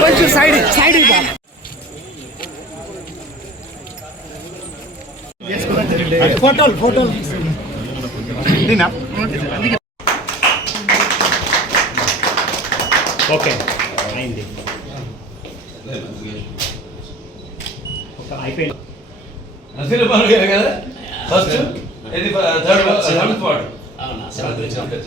కొంచెం side side ఫోటోలు ఫోటోలు. ఓకే అయింది. అయిపోయింది కదా? ఫస్ట్ థర్డ్ సెవెంత్ వార్డ్ అవునా సెవెంత్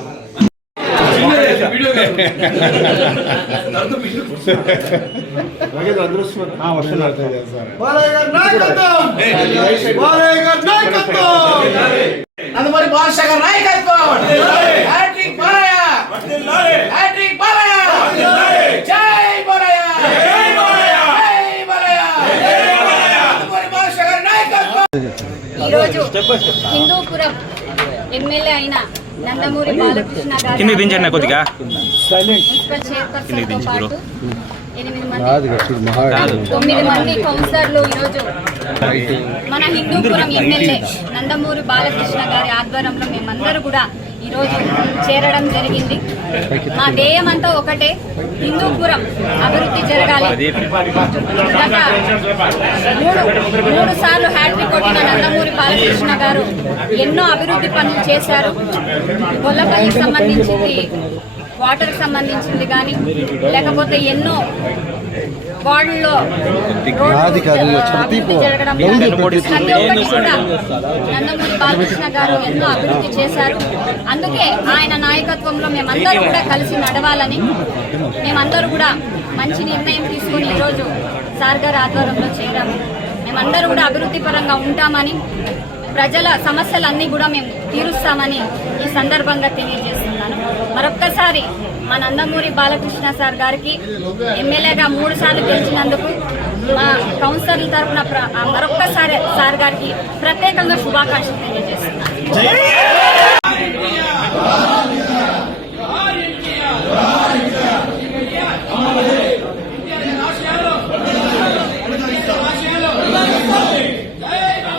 వీడియో నందమూరి బాలకృష్ణ గారి నాయకత్వం హ్యాట్రిక్ బాలయ్య హ్యాట్రిక్ బాలయ్య జై బాలయ్య జై బాలయ్య జై బాలయ్య నందమూరి బాలకృష్ణ గారి నాయకత్వం ఈరోజు హిందూపురం ఎమ్మెల్యే అయిన నందమూరి బాలకృష్ణ కిందికి దించండి కొద్దిగా. తో దించు బ్రో. తొమ్మిది మంది కౌన్సిలర్లు ఈరోజు. మన హిందూపురం ఎమ్మెల్యే నందమూరి బాలకృష్ణ గారి ఆధ్వర్యంలో మేమందరూ కూడా ఈరోజు చేరడం జరిగింది. మా ధ్యేయం అంతా ఒకటే హిందూపురం అభివృద్ధి జరగాలి. గత మూడు మూడు సార్లు హ్యాట్రిక్ కొట్టిన నందమూరి బాలకృష్ణ గారు ఎన్నో అభివృద్ధి పనులు చేశారు. గొల్లపల్లికి సంబంధించింది వాటర్కి సంబంధించింది కానీ లేకపోతే ఎన్నో వార్డుల్లో నందమూరి బాలకృష్ణ గారు ఎన్నో అభివృద్ధి చేశారు. అందుకే ఆయన నాయకత్వంలో మేమందరూ కూడా కలిసి నడవాలని మేమందరూ కూడా మంచి నిర్ణయం తీసుకొని ఈరోజు సార్ గారి ఆధ్వర్యంలో చేరాము. మేమందరూ కూడా అభివృద్ధి పరంగా ఉంటామని ప్రజల సమస్యలన్నీ కూడా మేము తీరుస్తామని ఈ సందర్భంగా తెలియజేస్తున్నాను. మరొక్కసారి మా నందమూరి బాలకృష్ణ సార్ గారికి ఎమ్మెల్యేగా మూడు సార్లు గెలిచినందుకు మా కౌన్సిలర్ల తరఫున ప్ర- మరొక్కసారి సార్ గారికి ప్రత్యేకంగా శుభాకాంక్షలు తెలియజేస్తున్నాను.